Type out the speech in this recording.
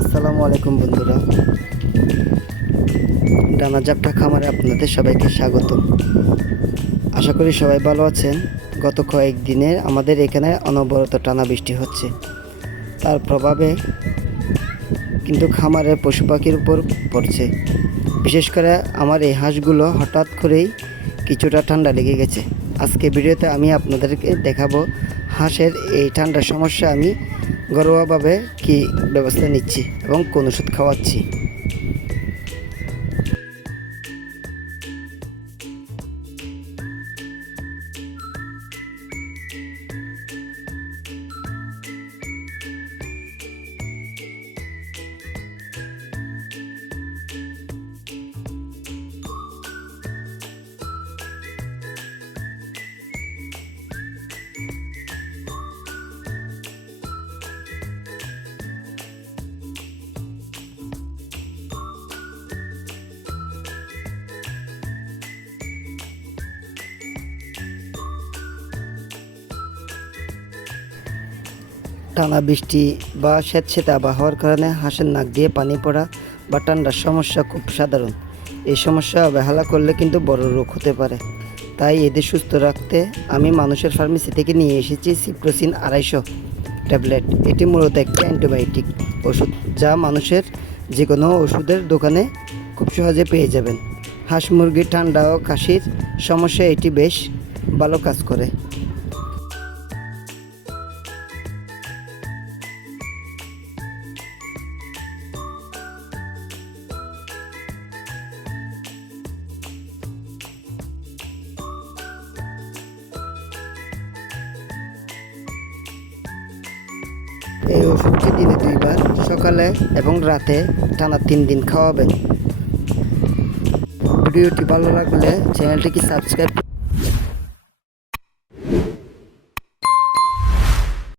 আসসালামু আলাইকুম বন্ধুরা, ডানা ঝাপটা খামারে আপনাদের সবাইকে স্বাগত। আশা করি সবাই ভালো আছেন। গত কয়েকদিনে আমাদের এখানে অনবরত টানা বৃষ্টি হচ্ছে, তার প্রভাবে কিন্তু খামারের পশু পাখির উপর পড়ছে। বিশেষ করে আমার এই হাঁসগুলো হঠাৎ করেই কিছুটা ঠান্ডা লেগে গেছে। আজকে ভিডিওতে আমি আপনাদেরকে দেখাবো হাঁসের এই ঠান্ডার সমস্যা আমি ঘরোয়াভাবে কী ব্যবস্থা নিচ্ছি এবং কোন ওষুধ খাওয়াচ্ছি। টানা বৃষ্টি বা স্যাঁতসেঁতে আবহাওয়ার কারণে হাঁসের নাক দিয়ে পানি পড়া বা ঠান্ডার সমস্যা খুব সাধারণ। এই সমস্যা অবহেলা করলে কিন্তু বড় রোগ হতে পারে। তাই এদের সুস্থ রাখতে আমি মানুষের ফার্মেসি থেকে নিয়ে এসেছি সিপ্রোসিন 250 ট্যাবলেট। এটি মূলত একটি অ্যান্টিবায়োটিক ওষুধ, যা মানুষের যে কোনো ওষুধের দোকানে খুব সহজে পেয়ে যাবেন। হাঁস মুরগির ঠান্ডা ও কাশির সমস্যা এটি বেশ ভালো কাজ করে। এই ওষুধটি দিনে 2 বার, সকালে এবং রাতে টানা 3 দিন খাওয়াবেন। ভিডিওটি ভালো লাগলে চ্যানেলটিকে সাবস্ক্রাইব